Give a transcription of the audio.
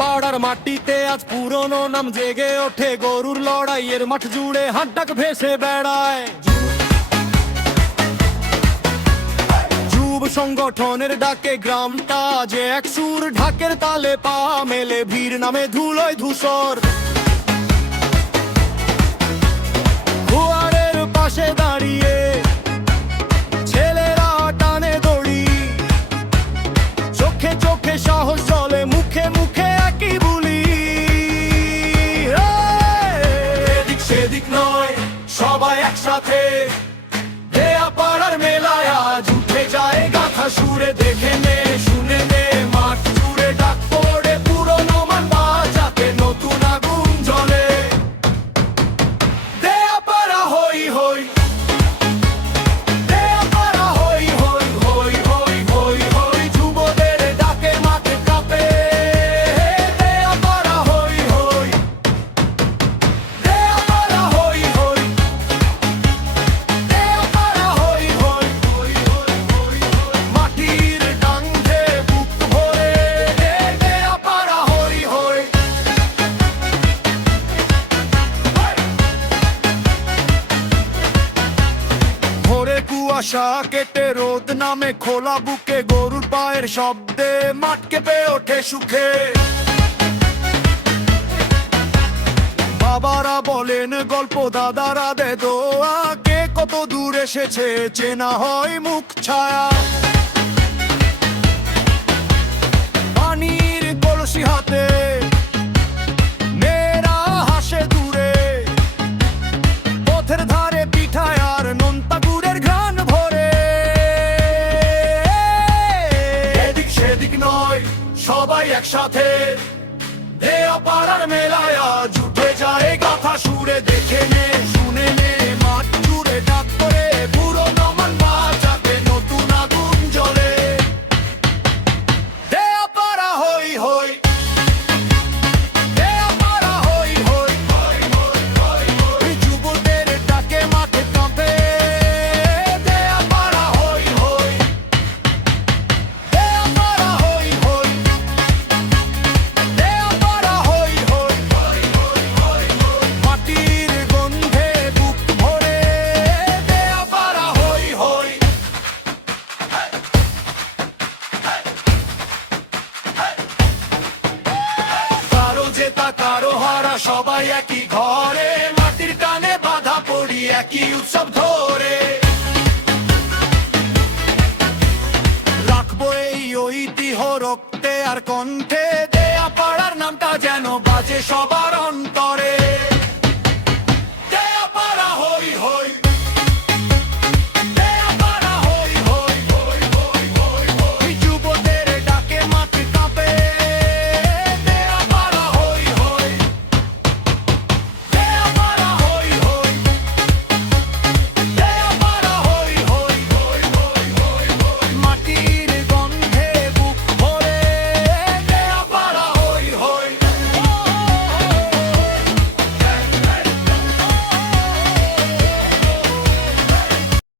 পাড়ার মাটিতে আজ পুরনো নাম জেগে ওঠে, গরুর লড়াইয়ের মাঠ জুড়ে হাত ডাক ভেসে বেড়ায়। যুব সংগঠনের ডাকে গ্রামটা যে এক সুর, ঢাকের তালে পা মেলে, ভিড় নামে ধুলোয় ধূসর। দুয়ারের পাশে দাঁড়িয়ে ছেলেরা টানে দড়ি, চোখে চোখে সাহস চলে, মুখে মুখে একই বুলি। এদিক সেদিক নয়, সবাই একসাথে, দেয়া পাড়ার মেলায় আজ উঠে যায় গাথা সুরে। দেখে নে শুনে নে মাঠ জুড়ে ডাক পড়ে, পুরনো মান বাজাতে নতুন আগুন জ্বলে। দেয়া পাড়া হই হই, দেয়া পাড়া হই হই হই হই হই হই, যুবদের ডাকে মাঠে কাঁপে। দেয়া পাড়া হই হই, দেয়া পাড়া হই হই, দেয়া পাড়া হই হই হই হই হই হই, মাটির টাঙ্গে বুক ভরে। দেয়া পাড়া হই হই। ভোরে কুয়াশা কেটে রোদ নামে খোলা বুকে, গরুর পায়ের শব্দে মাঠ কেঁপে ওঠে সুখে। বাবারা বলেন গল্প, দাদারা দে দোয়া, কে কত দূর এসেছে চেনা হয় মুখ ছায়া। পানির কলসি হাতে মেয়েরা হাসে দূরে, পথের ধারে পিঠায় আর নোনতা গুড়ের ঘ্রাণ ভরে। এদিক সেদিক নয়, সবাই একসাথে, দেয়া পাড়ার মেলায় আজ উঠে যায় গাথা সুরে। দেখে নে শুনে নে মাঠ জুড়ে ডাক পড়ে, পুরনো মান বাজাতে নতুন আগুন জ্বলে। দেয়া পাড়া হই হই, দেয়া পাড়া হই হই হই হই হই হই, যুবদের ডাকে মাঠে কাঁপে। দেয়া পাড়া হই হই, দেয়া পাড়া হই হই, দেয়া পাড়া হই হই হই হই হই হই, মাটির গন্ধে বুক ভরে। দেয়া পাড়া হই হই। কারো জেতা কারো হারা, সবাই একই ঘরে, মাটির টানে বাধা পড়ি একই উৎসব ধরে। রাখবো এই ঐতিহ্য রক্তে আর কণ্ঠে, দেয়া পাড়ার নামটা যেন বাজে সবার অন্তে।